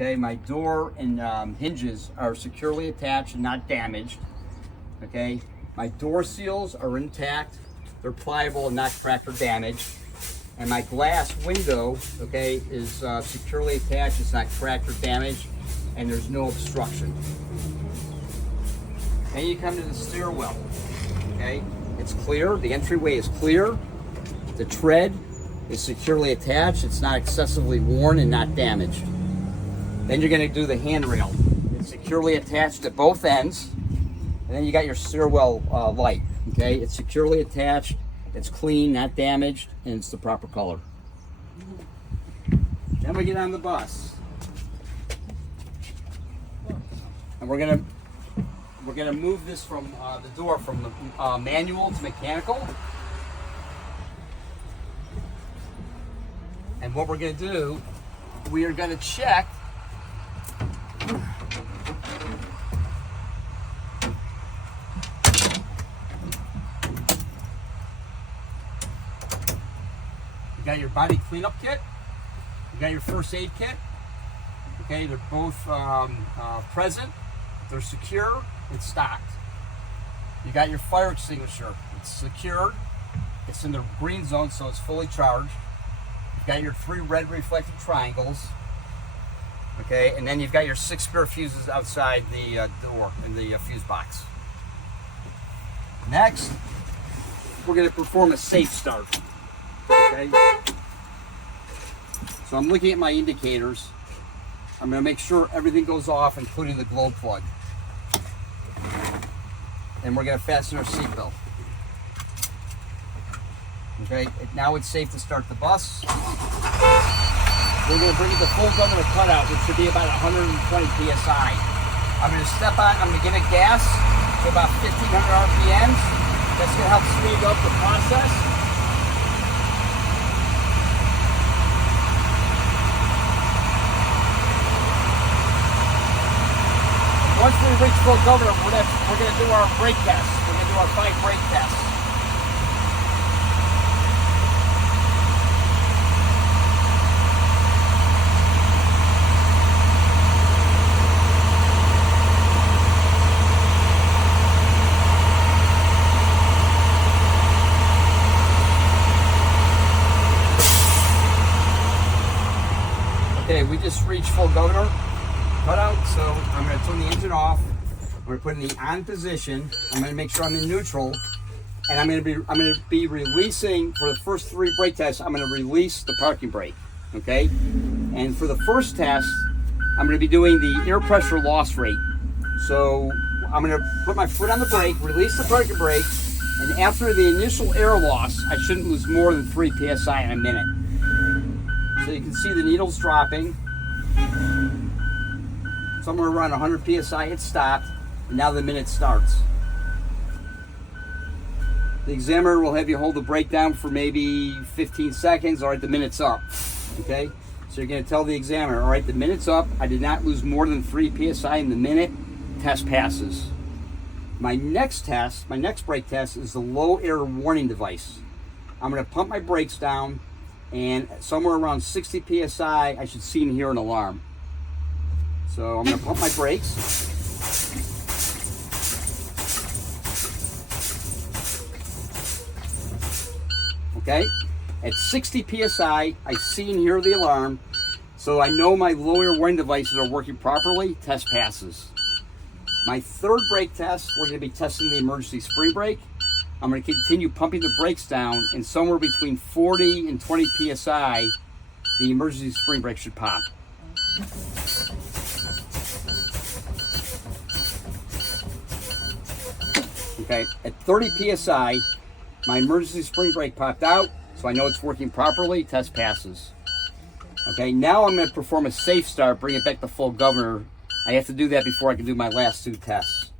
Okay, my door and hinges are securely attached and not damaged. Okay, my door seals are intact. They're pliable and not cracked or damaged. And my glass window, okay, is securely attached. It's not cracked or damaged, and there's no obstruction. Then you come to the stairwell. Okay, it's clear. The entryway is clear. The tread is securely attached. It's not excessively worn and not damaged. Then you're going to do the handrail. It's securely attached at both ends. And then you got your stairwell light. Okay, it's securely attached. It's clean, not damaged, and it's the proper color. Then we get on the bus, and we're gonna move this from the door from the manual to mechanical. And what we're gonna do, we are gonna check you got your body cleanup kit, you got your first aid kit. Okay, they're both present, they're secure, it's stocked. You got your fire extinguisher, it's secured, it's in the green zone, so it's fully charged. You've got your 3 red reflective triangles. Okay, and then you've got your 6 spare fuses outside the door in the fuse box. Next, we're going to perform a safe start. Okay, so I'm looking at my indicators. I'm going to make sure everything goes off, including the glow plug. And we're going to fasten our seatbelt. Okay, now it's safe to start the bus. We're going to bring the full governor cutout, which should be about 120 psi. I'm going to step on, I'm going to get a gas to about 1,500 RPMs. That's going to help speed up the process. Once we reach full governor, we're going to do our brake test. We're going to do our 5 brake tests. Okay, we just reached full governor cutout, so I'm going to turn the engine off. I'm going to put it in the on position. I'm going to make sure I'm in neutral, and I'm going to be releasing for the first 3 brake tests. I'm going to release the parking brake. Okay, and for the first test, I'm going to be doing the air pressure loss rate. So I'm going to put my foot on the brake, release the parking brake, and after the initial air loss, I shouldn't lose more than 3 psi in a minute. So you can see the needles dropping. Somewhere around 100 psi, it stopped, and now the minute starts. The examiner will have you hold the brake down for maybe 15 seconds. All right, the minute's up. Okay, so you're going to tell the examiner, all right, the minute's up. I did not lose more than 3 psi in the minute. Test passes. My next test, my next brake test, is the low air warning device. I'm going to pump my brakes down, and somewhere around 60 psi, I should see and hear an alarm. So I'm going to pump my brakes. Okay, at 60 psi, I see and hear the alarm, so I know my low air warning devices are working properly. Test passes. My 3rd brake test, we're going to be testing the emergency spring brake. I'm going to continue pumping the brakes down, and somewhere between 40 and 20 psi, the emergency spring brake should pop. Okay, at 30 psi, my emergency spring brake popped out, so I know it's working properly. Test passes. Okay, now I'm going to perform a safe start, bring it back to full governor. I have to do that before I can do my last 2 tests.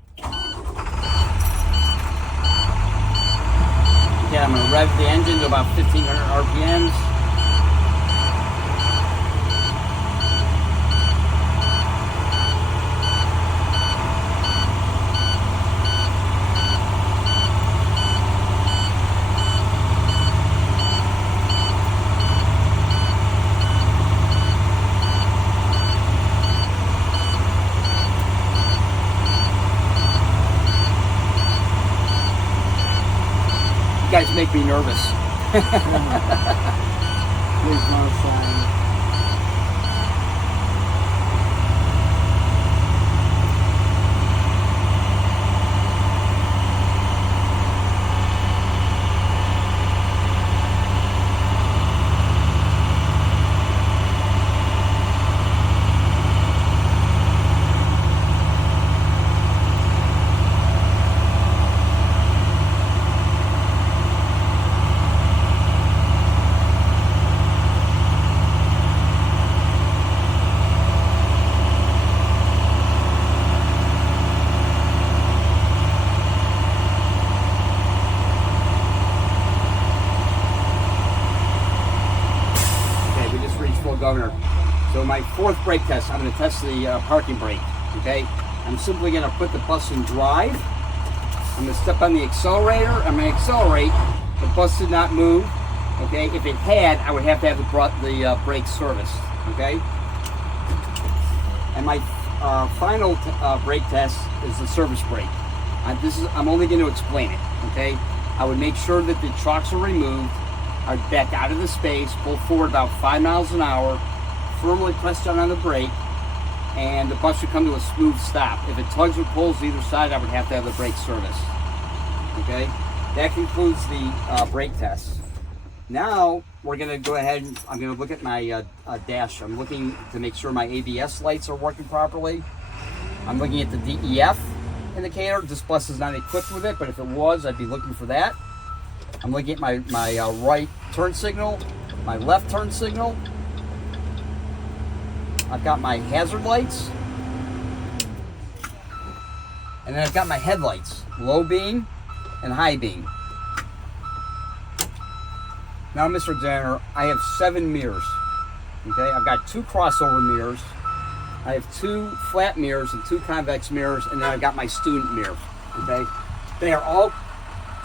Okay, I'm going to rev the engine to about 1,500 RPMs. guys make me nervous. There's no sign. Governor. So my fourth brake test, I'm going to test the parking brake. Okay, I'm simply going to put the bus in drive. I'm going to step on the accelerator. I'm going to accelerate. The bus did not move. Okay, if it had, I would have to have the brake serviced. Okay, and my final brake test is the service brake. I'm only going to explain it. Okay, I would make sure that the chocks are removed, are back out of the space, pull forward about 5 miles an hour, firmly press down on the brake, and the bus should come to a smooth stop. If it tugs or pulls either side, I would have to have the brake serviced. Okay, that concludes the brake test. Now we're going to go ahead and I'm going to look at my dash. I'm looking to make sure my ABS lights are working properly. I'm looking at the DEF indicator. This bus is not equipped with it, but if it was, I'd be looking for that. I'm looking at my right turn signal, my left turn signal. I've got my hazard lights. And then I've got my headlights, low beam and high beam. Now, Mr. Examiner, I have 7 mirrors. Okay, I've got 2 crossover mirrors. I have 2 flat mirrors and 2 convex mirrors, and then I've got my student mirror. Okay, they are all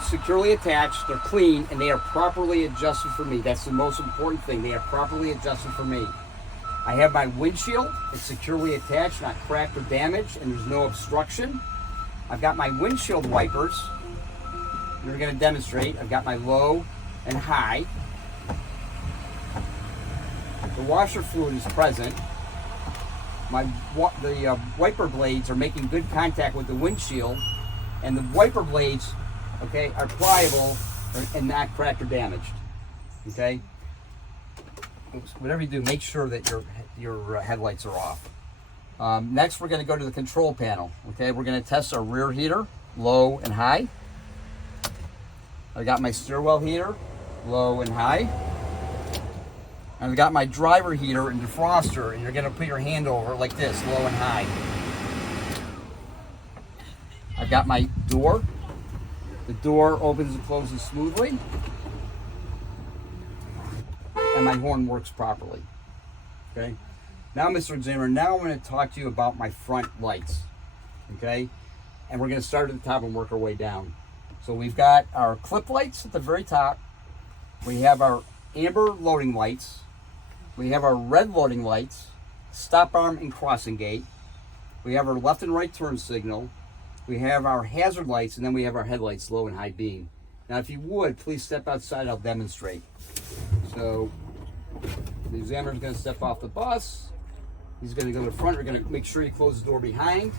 securely attached, they're clean, and they are properly adjusted for me. That's the most important thing. They are properly adjusted for me. I have my windshield. It's securely attached, not cracked or damaged, and there's no obstruction. I've got my windshield wipers. We're going to demonstrate. I've got my low and high. The washer fluid is present. The wiper blades are making good contact with the windshield, and the wiper blades, okay, are pliable and not cracked or damaged. Okay. Whatever you do, make sure that your headlights are off. Next, we're going to go to the control panel. Okay, we're going to test our rear heater, low and high. I got my steering heater, low and high. And I've got my driver heater and defroster, and you're going to put your hand over it like this, low and high. I've got my door. The door opens and closes smoothly. And my horn works properly. Okay. Now, Mr. Examiner, now I'm going to talk to you about my front lights. Okay. And we're going to start at the top and work our way down. So we've got our clip lights at the very top. We have our amber loading lights. We have our red loading lights, stop arm and crossing gate. We have our left and right turn signal. We have our hazard lights, and then we have our headlights, low and high beam. Now, if you would, please step outside. I'll demonstrate. So the examiner's going to step off the bus. He's going to go to the front. We're going to make sure he closes the door behind.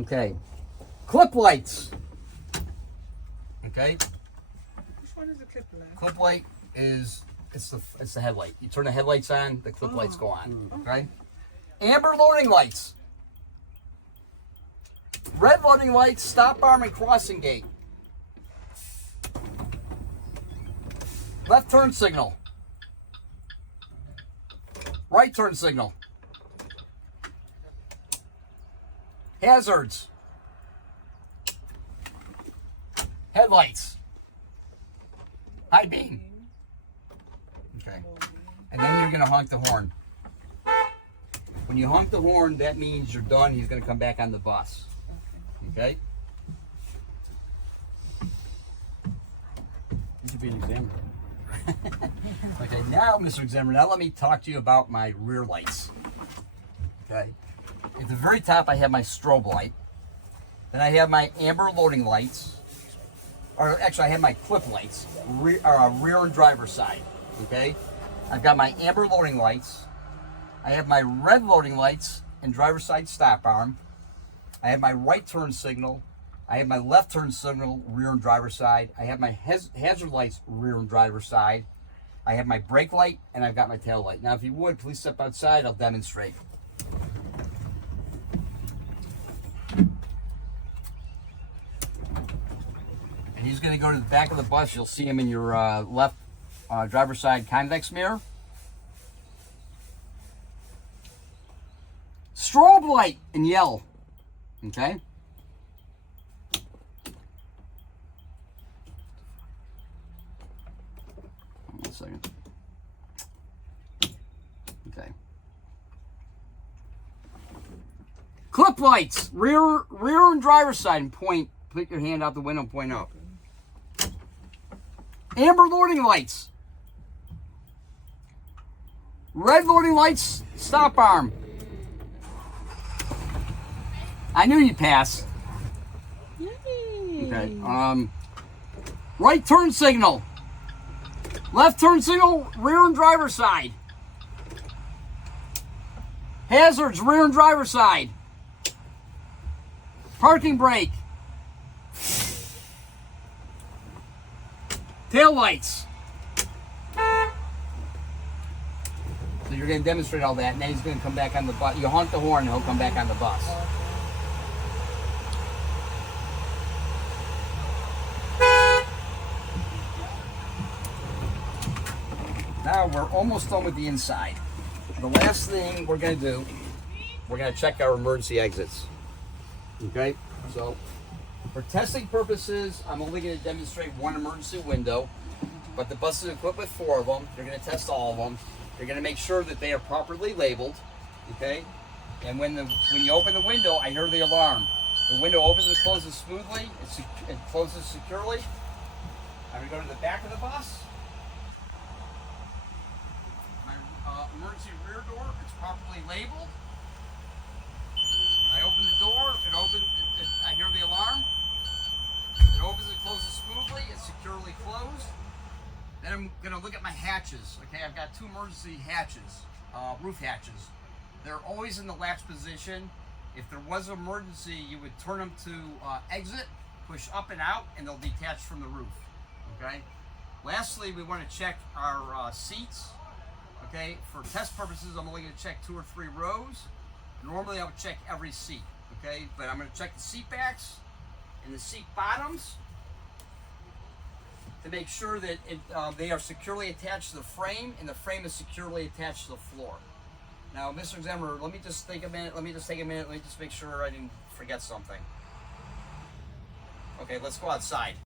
Okay. Clip lights. Okay. Which one is the clip light? Clip light is it's the headlight. You turn the headlights on, the clip lights go on. Okay. Amber loading lights. Red loading lights, stop arm and crossing gate. Left turn signal. Right turn signal. Hazards. Headlights. High beam. Okay. And then you're going to honk the horn. When you honk the horn, that means you're done. He's going to come back on the bus. Okay? You should be an examiner. Okay, now, Mr. Examiner, now let me talk to you about my rear lights. Okay? At the very top, I have my strobe light. Then I have my amber loading lights, or actually I have my clip lights, rear and driver side, okay? I've got my amber loading lights. I have my red loading lights and driver side stop arm. I have my right turn signal. I have my left turn signal, rear and driver side. I have my hazard lights, rear and driver side. I have my brake light, and I've got my tail light. Now, if you would, please step outside. I'll demonstrate. And he's going to go to the back of the bus. You'll see him in your left driver side convex mirror. Strobe light and yell. Okay. 1 second. Okay. Clip lights, rear and driver side, and point. Put your hand out the window and point up. Amber loading lights. Red loading lights, stop arm. I knew you'd pass. Yay. Okay. Right turn signal. Left turn signal, rear and driver side. Hazards, rear and driver side. Parking brake. Tail lights. So you're going to demonstrate all that, and then he's going to come back on the bus. You honk the horn, and he'll come back on the bus. Now we're almost done with the inside. The last thing we're going to do, we're going to check our emergency exits. Okay? So, for testing purposes, I'm only going to demonstrate one emergency window, but the bus is equipped with 4 of them. You're going to test all of them. You're going to make sure that they are properly labeled. Okay? And when you open the window, I hear the alarm. The window opens and closes smoothly. It closes securely. I'm going to go to the back of the bus. Emergency rear door, it's properly labeled. I open the door, it opens, I hear the alarm. It opens and closes smoothly, it's securely closed. Then I'm going to look at my hatches. Okay, I've got 2 emergency hatches, roof hatches. They're always in the latch position. If there was an emergency, you would turn them to exit, push up and out, and they'll detach from the roof. Okay. Lastly, we want to check our seats. Okay, for test purposes, I'm only going to check 2 or 3 rows. Normally, I would check every seat. Okay, but I'm going to check the seat backs and the seat bottoms to make sure that they are securely attached to the frame, and the frame is securely attached to the floor. Now, Mr. Examiner, let me just take a minute. Let me just make sure I didn't forget something. Okay, let's go outside.